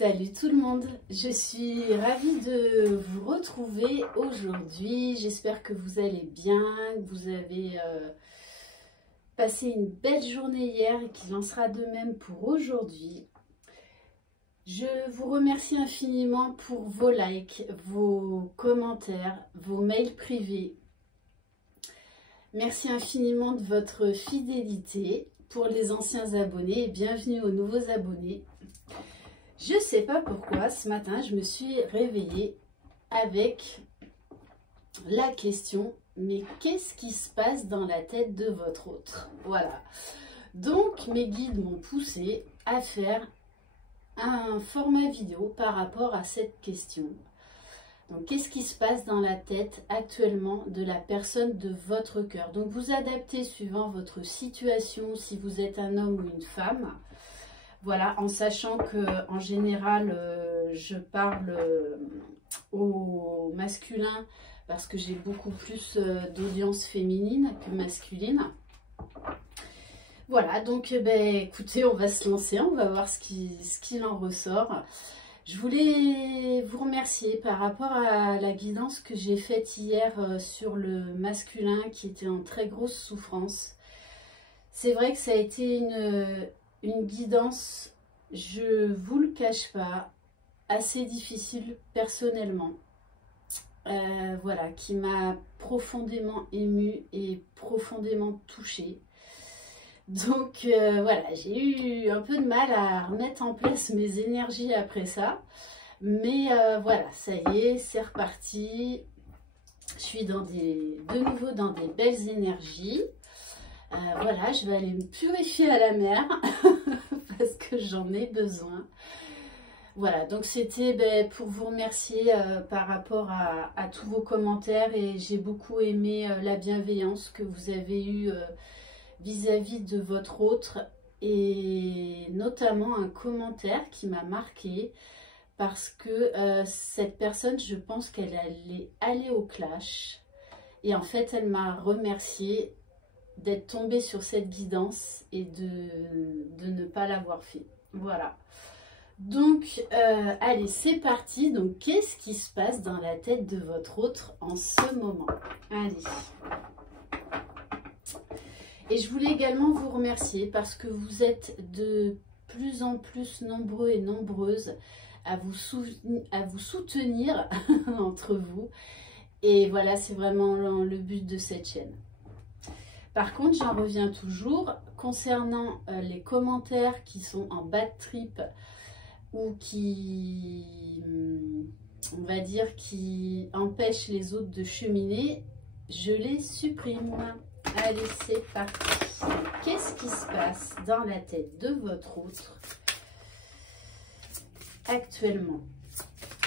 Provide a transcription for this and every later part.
Salut tout le monde, je suis ravie de vous retrouver aujourd'hui. J'espère que vous allez bien, que vous avez passé une belle journée hier et qu'il en sera de même pour aujourd'hui. Je vous remercie infiniment pour vos likes, vos commentaires, vos mails privés. Merci infiniment de votre fidélité pour les anciens abonnés et bienvenue aux nouveaux abonnés. Je ne sais pas pourquoi, ce matin, je me suis réveillée avec la question, mais qu'est-ce qui se passe dans la tête de votre autre? Voilà. Donc, mes guides m'ont poussé à faire un format vidéo par rapport à cette question. Donc, qu'est-ce qui se passe dans la tête actuellement de la personne de votre cœur? Donc, vous adaptez suivant votre situation, si vous êtes un homme ou une femme. Voilà, en sachant que en général, je parle au masculin parce que j'ai beaucoup plus d'audience féminine que masculine. Voilà, donc écoutez, on va se lancer, on va voir ce qu'il en ressort. Je voulais vous remercier par rapport à la guidance que j'ai faite hier sur le masculin qui était en très grosse souffrance. C'est vrai que ça a été une guidance, je vous le cache pas, assez difficile personnellement. Voilà, qui m'a profondément émue et profondément touchée. Donc voilà, j'ai eu un peu de mal à remettre en place mes énergies après ça. Mais voilà, ça y est, c'est reparti. Je suis de nouveau dans des belles énergies. Voilà, je vais aller me purifier à la mer parce que j'en ai besoin. Voilà, donc c'était pour vous remercier par rapport à tous vos commentaires et j'ai beaucoup aimé la bienveillance que vous avez eue vis-à-vis de votre autre et notamment un commentaire qui m'a marqué parce que cette personne, je pense qu'elle allait aller au clash et en fait elle m'a remercié d'être tombée sur cette guidance et de ne pas l'avoir fait. Voilà. Donc, allez, c'est parti. Donc, qu'est-ce qui se passe dans la tête de votre autre en ce moment? Allez. Et je voulais également vous remercier parce que vous êtes de plus en plus nombreux et nombreuses à vous soutenir entre vous. Et voilà, c'est vraiment le but de cette chaîne. Par contre, j'en reviens toujours concernant les commentaires qui sont en bad trip ou qui, on va dire, qui empêchent les autres de cheminer, je les supprime. Allez, c'est parti. Qu'est-ce qui se passe dans la tête de votre autre actuellement?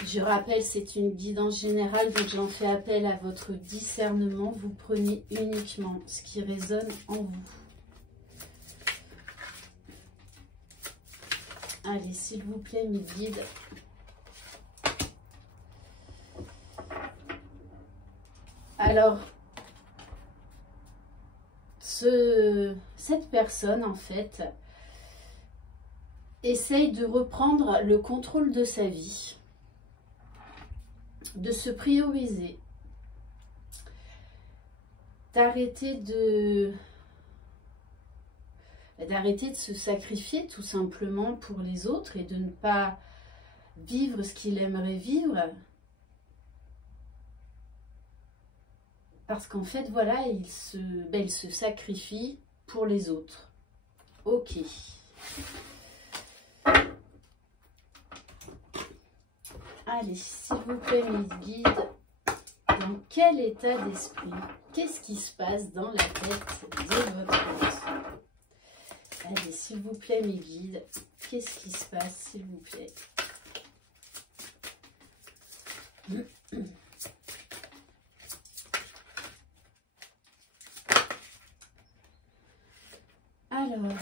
Je rappelle, c'est une guidance générale, donc j'en fais appel à votre discernement. Vous prenez uniquement ce qui résonne en vous. Allez, s'il vous plaît, mes guides. Alors, cette personne, en fait, essaye de reprendre le contrôle de sa vie, de se prioriser, d'arrêter de se sacrifier tout simplement pour les autres et de ne pas vivre ce qu'il aimerait vivre. Parce qu'en fait, voilà, il se sacrifie pour les autres. Ok. Allez, s'il vous plaît, mes guides, dans quel état d'esprit, qu'est-ce qui se passe dans la tête de votre autre? Allez, s'il vous plaît, mes guides, qu'est-ce qui se passe, s'il vous plaît? Alors,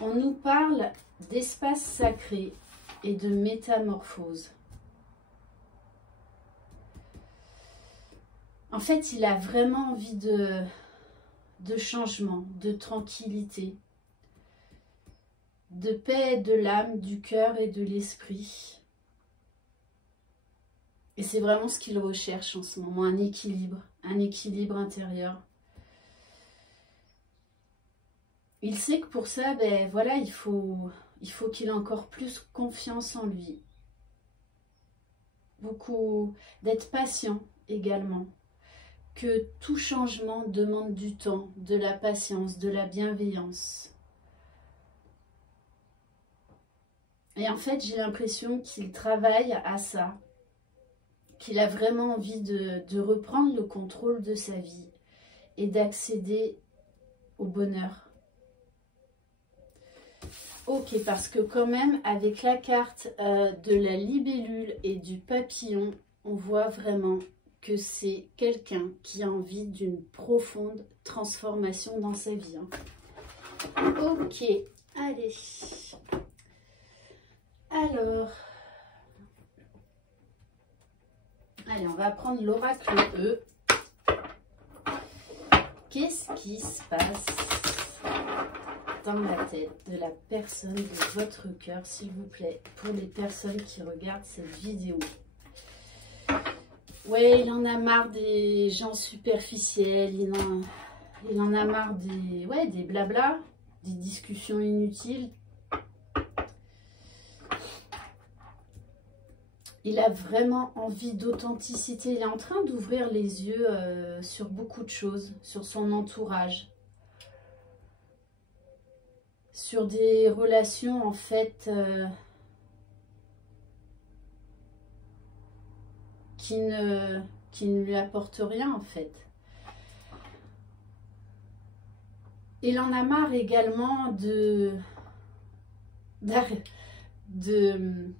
on nous parle d'espace sacré et de métamorphose. En fait, il a vraiment envie de changement, de tranquillité, de paix de l'âme, du cœur et de l'esprit. Et c'est vraiment ce qu'il recherche en ce moment, un équilibre intérieur. Il sait que pour ça, ben voilà, il faut qu'il ait encore plus confiance en lui. Beaucoup d'être patient également. Que tout changement demande du temps, de la patience, de la bienveillance. Et en fait, j'ai l'impression qu'il travaille à ça, qu'il a vraiment envie de reprendre le contrôle de sa vie et d'accéder au bonheur. Ok, parce que quand même, avec la carte de la libellule et du papillon, on voit vraiment que c'est quelqu'un qui a envie d'une profonde transformation dans sa vie. Hein. Ok, allez. Alors, allez, on va prendre l'oracle E. Qu'est-ce qui se passe dans la tête de la personne de votre cœur, s'il vous plaît, pour les personnes qui regardent cette vidéo? Ouais, il en a marre des gens superficiels, il en a marre des blabla, des discussions inutiles. Il a vraiment envie d'authenticité. Il est en train d'ouvrir les yeux sur beaucoup de choses, sur son entourage. Sur des relations en fait qui ne lui apportent rien en fait. Il en a marre également de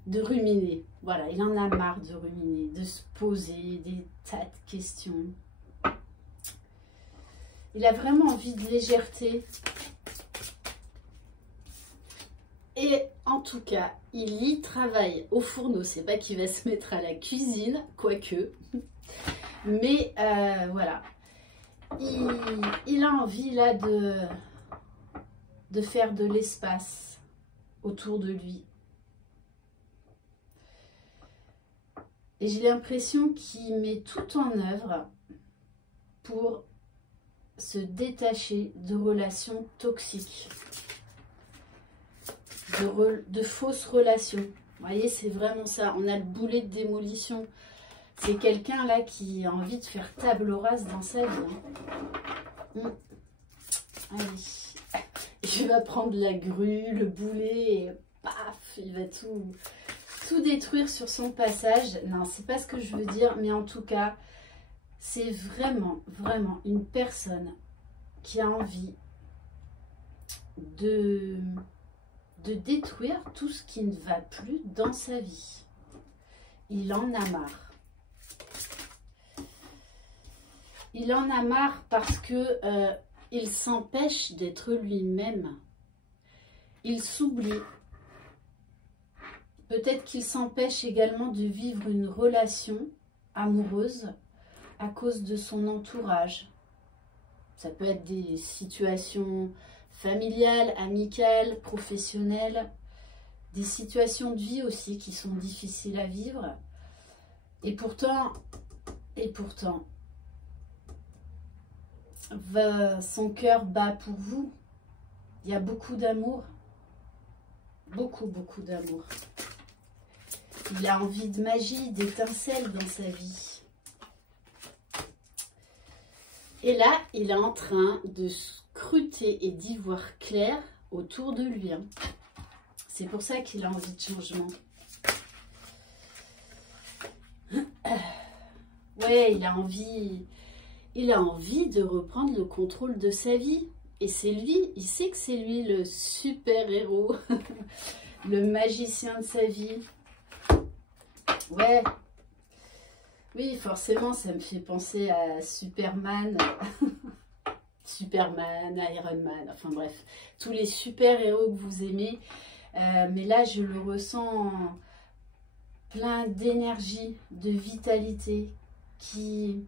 ruminer. Voilà, il en a marre de ruminer, de se poser des tas de questions. Il a vraiment envie de légèreté. Et en tout cas, il y travaille au fourneau. C'est pas qu'il va se mettre à la cuisine, quoique. Mais voilà. Il a envie là de faire de l'espace autour de lui. Et j'ai l'impression qu'il met tout en œuvre pour se détacher de relations toxiques. De fausses relations. Vous voyez, c'est vraiment ça. On a le boulet de démolition. C'est quelqu'un là qui a envie de faire table rase dans sa vie. Allez. Il va prendre la grue, le boulet et paf, il va tout détruire sur son passage. Non, c'est pas ce que je veux dire, mais en tout cas, c'est vraiment, vraiment une personne qui a envie de détruire tout ce qui ne va plus dans sa vie. Il en a marre. Il en a marre parce que il s'empêche d'être lui-même. Il s'oublie. Peut-être qu'il s'empêche également de vivre une relation amoureuse à cause de son entourage. Ça peut être des situations familiales, amicales, professionnelles, des situations de vie aussi qui sont difficiles à vivre. Et pourtant, son cœur bat pour vous. Il y a beaucoup d'amour. Beaucoup, beaucoup d'amour. Il a envie de magie, d'étincelles dans sa vie. Et là, il est en train de scruter et d'y voir clair autour de lui. Hein. C'est pour ça qu'il a envie de changement. Ouais, il a envie de reprendre le contrôle de sa vie. Et c'est lui, il sait que c'est lui le super-héros, le magicien de sa vie. Ouais. Oui, forcément, ça me fait penser à Superman. Superman, Iron Man, enfin bref, tous les super-héros que vous aimez. Mais là, je le ressens plein d'énergie, de vitalité, qui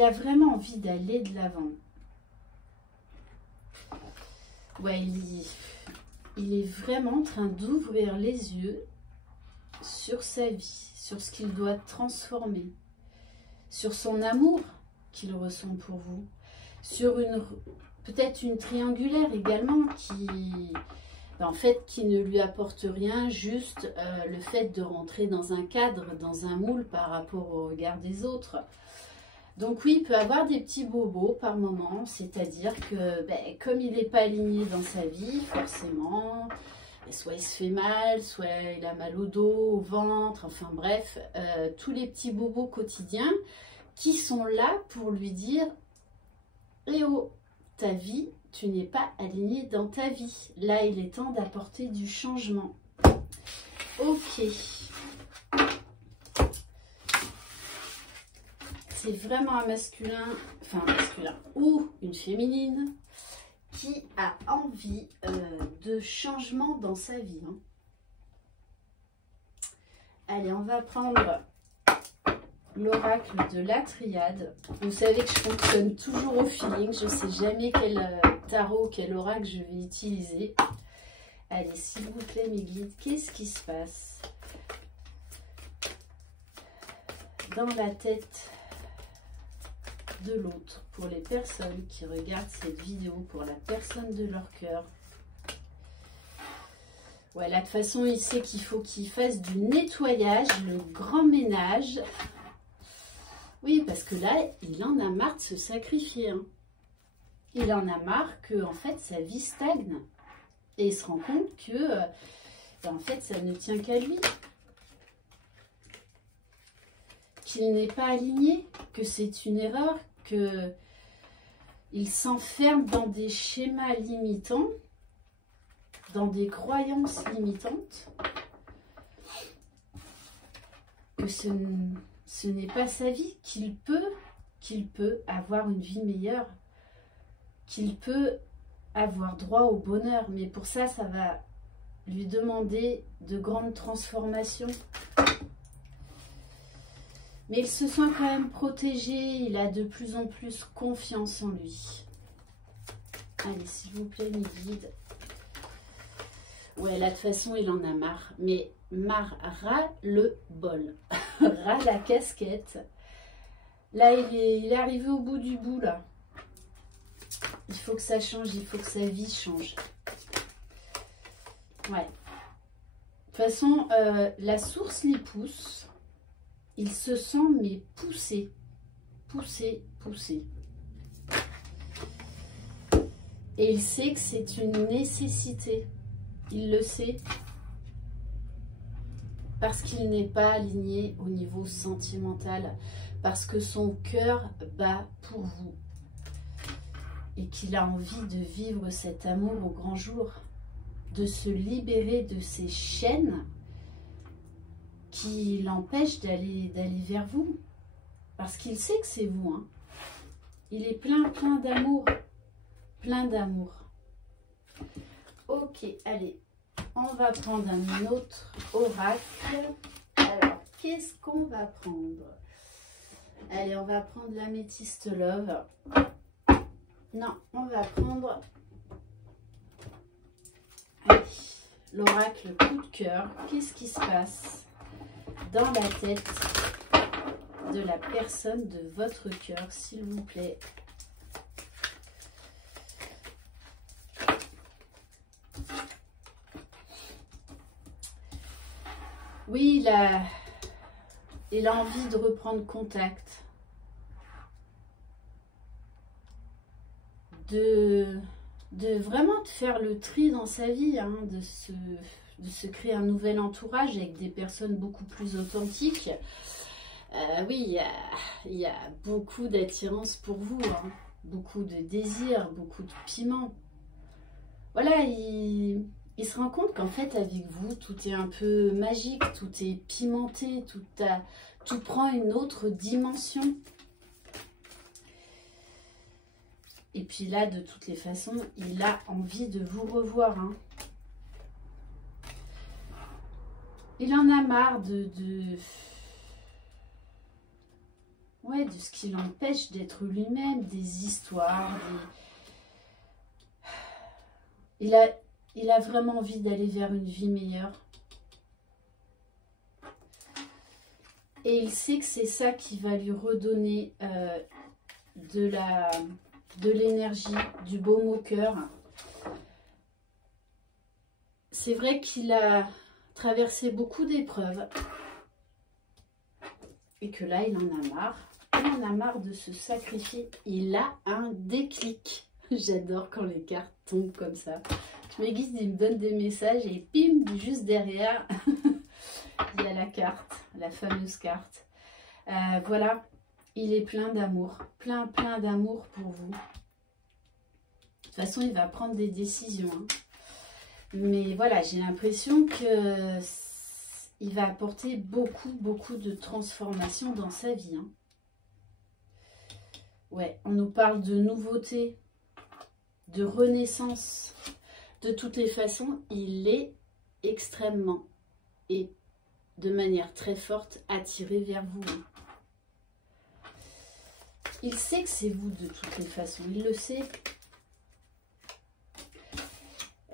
a vraiment envie d'aller de l'avant. Ouais, il est vraiment en train d'ouvrir les yeux sur sa vie, sur ce qu'il doit transformer, sur son amour qu'il ressent pour vous, sur peut-être une triangulaire également en fait, qui ne lui apporte rien, juste le fait de rentrer dans un cadre, dans un moule par rapport au regard des autres. Donc oui, il peut avoir des petits bobos par moment, c'est-à-dire que comme il n'est pas aligné dans sa vie, forcément, soit il se fait mal, soit il a mal au dos, au ventre, enfin bref, tous les petits bobos quotidiens qui sont là pour lui dire « Eh oh, ta vie, tu n'es pas aligné dans ta vie. Là, il est temps d'apporter du changement. » Ok. C'est vraiment un masculin, enfin un masculin ou une féminine qui a envie de changement dans sa vie. Hein. Allez, on va prendre l'oracle de la triade. Vous savez que je fonctionne toujours au feeling. Je ne sais jamais quel tarot, quel oracle je vais utiliser. Allez, s'il vous plaît, mes guides, qu'est-ce qui se passe dans la tête de l'autre pour les personnes qui regardent cette vidéo, pour la personne de leur cœur? Ouais, là, de toute façon, il sait qu'il faut qu'il fasse du nettoyage, le grand ménage. Oui, parce que là, il en a marre de se sacrifier. Hein. Il en a marre que, en fait, sa vie stagne. Et il se rend compte que, en fait, ça ne tient qu'à lui. Qu'il n'est pas aligné, que c'est une erreur, que il s'enferme dans des schémas limitants, dans des croyances limitantes, que ce n'est pas sa vie, qu'il peut avoir une vie meilleure, qu'il peut avoir droit au bonheur. Mais pour ça, ça va lui demander de grandes transformations. Mais il se sent quand même protégé, il a de plus en plus confiance en lui. Allez, s'il vous plaît, mes guides. Ouais, là, de toute façon, il en a marre. Mais marre, ras le bol. Ras la casquette. Là, il est arrivé au bout du bout, là. Il faut que ça change, il faut que sa vie change. Ouais. De toute façon, la source l'y pousse. Il se sent, mais poussé. Poussé, poussé. Et il sait que c'est une nécessité. Il le sait. Parce qu'il n'est pas aligné au niveau sentimental. Parce que son cœur bat pour vous. Et qu'il a envie de vivre cet amour au grand jour. De se libérer de ces chaînes qui l'empêchent d'aller vers vous. Parce qu'il sait que c'est vous. Hein. Il est plein d'amour. Plein d'amour. Ok, allez. On va prendre un autre oracle. Alors, qu'est-ce qu'on va prendre? Allez, on va prendre l'améthyste love. Non, on va prendre l'oracle coup de cœur. Qu'est-ce qui se passe dans la tête de la personne de votre cœur, s'il vous plaît? Oui, il a envie de reprendre contact. De vraiment de faire le tri dans sa vie, hein, de se créer un nouvel entourage avec des personnes beaucoup plus authentiques. Oui, il y a beaucoup d'attirance pour vous, hein, beaucoup de désir, beaucoup de piment. Voilà, il se rend compte qu'en fait, avec vous, tout est un peu magique, tout est pimenté, tout prend une autre dimension. Et puis là, de toutes les façons, il a envie de vous revoir. Hein. Il en a marre de ce qui l'empêche d'être lui-même, des histoires. Il a vraiment envie d'aller vers une vie meilleure. Et il sait que c'est ça qui va lui redonner de l'énergie, du baume au cœur. C'est vrai qu'il a traversé beaucoup d'épreuves et que là, il en a marre. Il en a marre de se sacrifier. Il a un déclic. J'adore quand les cartes tombent comme ça. Mes guides, ils me donnent des messages et pim, juste derrière, il y a la carte, la fameuse carte. Voilà, il est plein d'amour, plein d'amour pour vous. De toute façon, il va prendre des décisions. Hein. Mais voilà, j'ai l'impression que il va apporter beaucoup de transformations dans sa vie. Hein. Ouais, on nous parle de nouveauté, de renaissance. De toutes les façons, il est extrêmement et de manière très forte attiré vers vous. Hein. Il sait que c'est vous de toutes les façons, il le sait.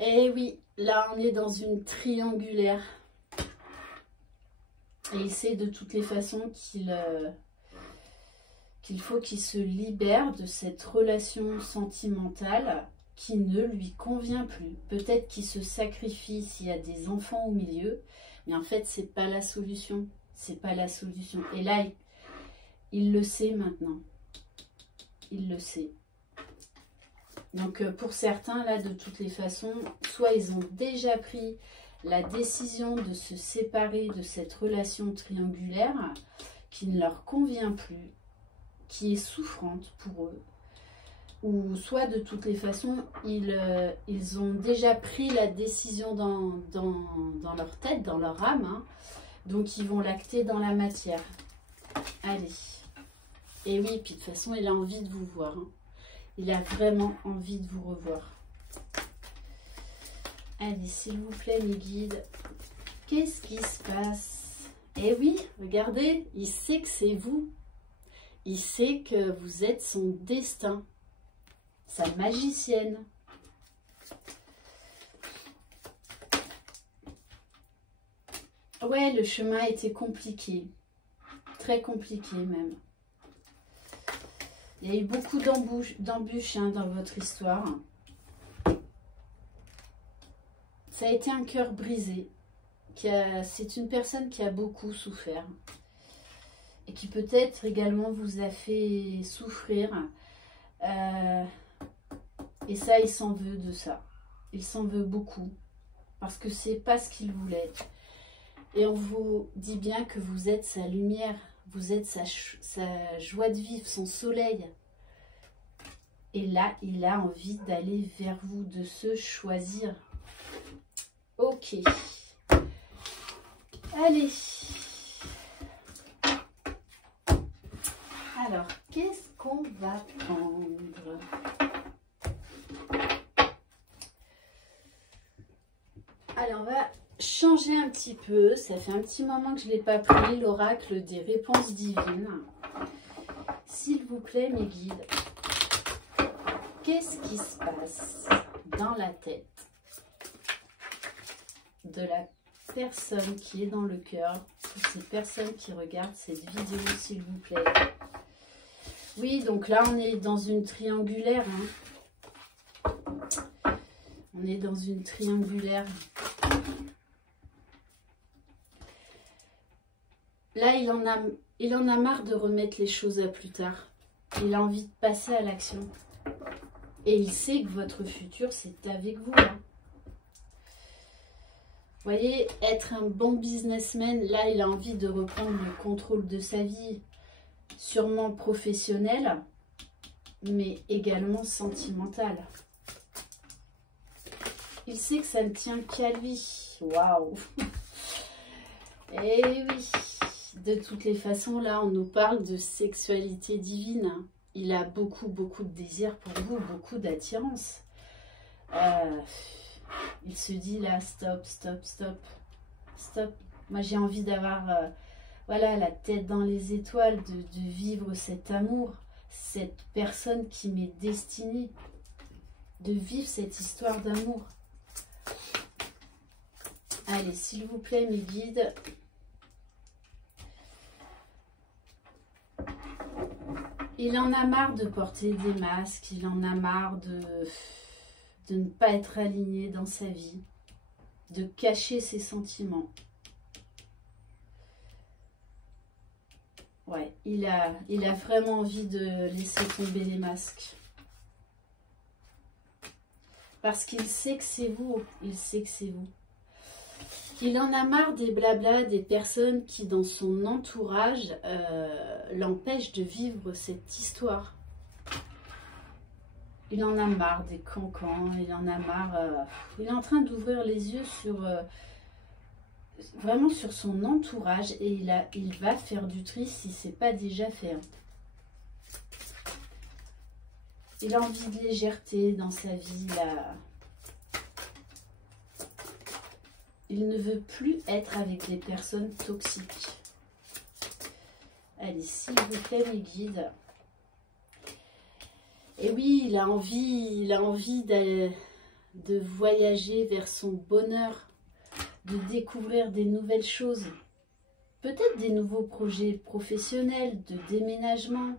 Et oui, là on est dans une triangulaire. Et il sait de toutes les façons qu'il faut qu'il se libère de cette relation sentimentale qui ne lui convient plus. Peut-être qu'il se sacrifie s'il y a des enfants au milieu, mais en fait, c'est pas la solution. C'est pas la solution. Et là, il le sait maintenant. Il le sait. Donc, pour certains, là, de toutes les façons, soit ils ont déjà pris la décision de se séparer de cette relation triangulaire qui ne leur convient plus, qui est souffrante pour eux, ou soit de toutes les façons, ils ont déjà pris la décision dans leur tête, dans leur âme, hein, donc ils vont l'acter dans la matière. Allez. Et oui, puis de toute façon, il a envie de vous voir. Hein. Il a vraiment envie de vous revoir. Allez, s'il vous plaît, mes guides, qu'est-ce qui se passe? Eh oui, regardez, il sait que c'est vous. Il sait que vous êtes son destin, sa magicienne. Ouais, le chemin était compliqué, très compliqué même. Il y a eu beaucoup d'embûches hein, dans votre histoire. Ça a été un cœur brisé. C'est une personne qui a beaucoup souffert. Et qui peut-être également vous a fait souffrir. Et ça, il s'en veut de ça. Il s'en veut beaucoup. Parce que c'est pas ce qu'il voulait. Et on vous dit bien que vous êtes sa lumière. Vous êtes sa joie de vivre, son soleil. Et là, il a envie d'aller vers vous, de se choisir. Ok. Allez. Alors, qu'est-ce qu'on va prendre? Alors, on va changer un petit peu. Ça fait un petit moment que je ne l'ai pas pris, l'oracle des réponses divines. S'il vous plaît, mes guides, qu'est-ce qui se passe dans la tête de la personne qui est dans le cœur, pour ces personnes qui regardent cette vidéo, s'il vous plaît? Oui, donc là, on est dans une triangulaire. Hein. On est dans une triangulaire. Là, il en a marre de remettre les choses à plus tard. Il a envie de passer à l'action. Et il sait que votre futur, c'est avec vous. Hein. Vous voyez, être un bon businessman, là, il a envie de reprendre le contrôle de sa vie. Sûrement professionnelle, mais également sentimentale. Il sait que ça ne tient qu'à lui. Waouh! Et oui, de toutes les façons, là, on nous parle de sexualité divine. Il a beaucoup de désir pour vous, beaucoup d'attirance. Il se dit là, stop. Moi, j'ai envie d'avoir... voilà, la tête dans les étoiles, de vivre cet amour, cette personne qui m'est destinée, de vivre cette histoire d'amour. Allez, s'il vous plaît, mes guides. Il en a marre de porter des masques, il en a marre de ne pas être aligné dans sa vie, de cacher ses sentiments. Ouais, il a vraiment envie de laisser tomber les masques. Parce qu'il sait que c'est vous, il sait que c'est vous. Il en a marre des blablas des personnes qui, dans son entourage, l'empêchent de vivre cette histoire. Il en a marre des cancans, il en a marre... il est en train d'ouvrir les yeux sur... vraiment sur son entourage et il va faire du tri si ce n'est pas déjà fait. Il a envie de légèreté dans sa vie, là. Il ne veut plus être avec des personnes toxiques. Allez, s'il vous plaît, mes guides. Et oui, il a envie de voyager vers son bonheur, de découvrir des nouvelles choses. Peut-être des nouveaux projets professionnels, de déménagement,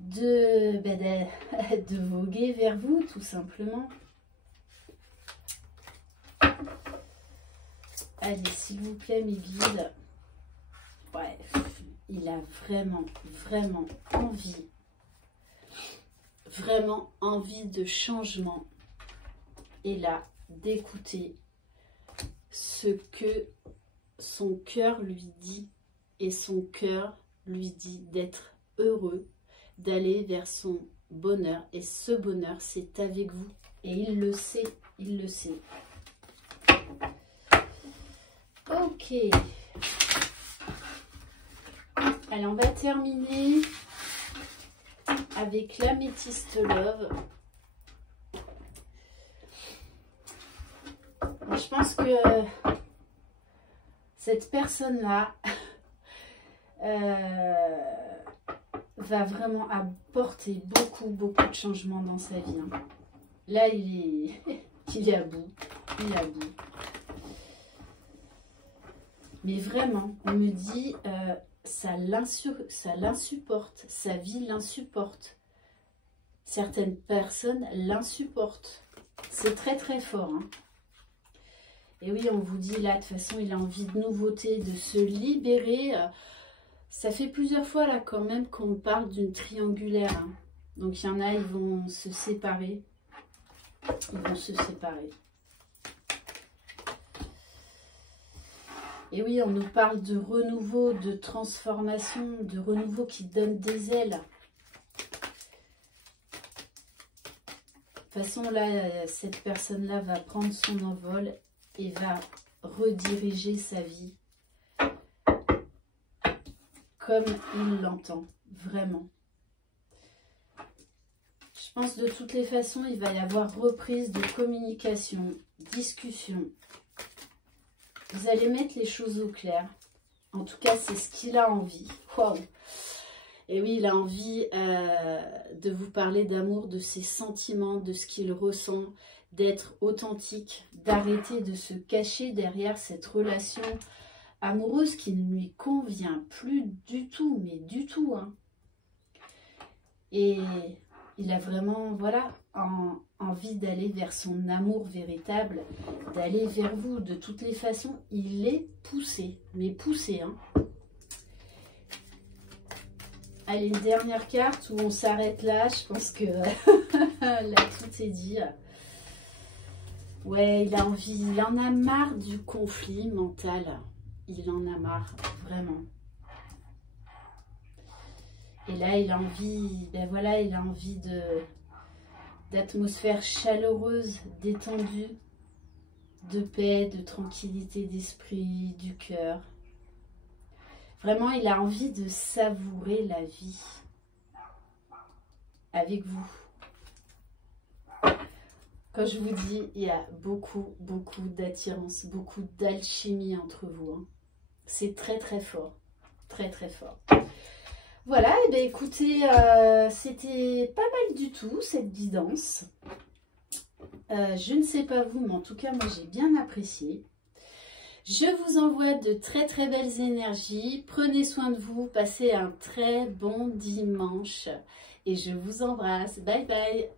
de voguer vers vous, tout simplement. Allez, s'il vous plaît, mes guides. Ouais, il a vraiment envie de changement. Et là, d'écouter ce que son cœur lui dit. Et son cœur lui dit d'être heureux, d'aller vers son bonheur. Et ce bonheur, c'est avec vous. Et il le sait, il le sait. Ok. Allez, on va terminer avec l'améthyste love. Je pense que cette personne-là va vraiment apporter beaucoup de changements dans sa vie. Hein. Là, il est à bout. Il est à bout. Mais vraiment, on me dit, ça l'insupporte, sa vie l'insupporte. Certaines personnes l'insupportent. C'est très fort. Hein. Et oui, on vous dit là, de toute façon, il a envie de nouveautés, de se libérer. Ça fait plusieurs fois là quand même qu'on parle d'une triangulaire. Hein. Donc il y en a, ils vont se séparer. Ils vont se séparer. Et oui, on nous parle de renouveau, de transformation, de renouveau qui donne des ailes. De toute façon, là, cette personne-là va prendre son envol et va rediriger sa vie comme il l'entend, vraiment. Je pense de toutes les façons, il va y avoir reprise de communication, discussion. Vous allez mettre les choses au clair. En tout cas, c'est ce qu'il a envie. Waouh! Et oui, il a envie de vous parler d'amour, de ses sentiments, de ce qu'il ressent, d'être authentique, d'arrêter de se cacher derrière cette relation amoureuse qui ne lui convient plus du tout, mais du tout. Hein. Et il a vraiment, voilà, envie d'aller vers son amour véritable, d'aller vers vous. De toutes les façons, il est poussé, mais poussé. Hein. Allez, une dernière carte où on s'arrête là. Je pense que là, tout est dit. Ouais, il a envie, il en a marre du conflit mental. Il en a marre, vraiment. Et là, il a envie, ben voilà, il a envie d'atmosphère chaleureuse, détendue, de paix, de tranquillité d'esprit, du cœur. Vraiment, il a envie de savourer la vie avec vous. Quand je vous dis, il y a beaucoup d'attirance, beaucoup d'alchimie entre vous. Hein. C'est très fort, très fort. Voilà, et bien écoutez, c'était pas mal du tout cette guidance. Je ne sais pas vous, mais en tout cas, moi j'ai bien apprécié. Je vous envoie de très très belles énergies. Prenez soin de vous, passez un très bon dimanche et je vous embrasse. Bye bye.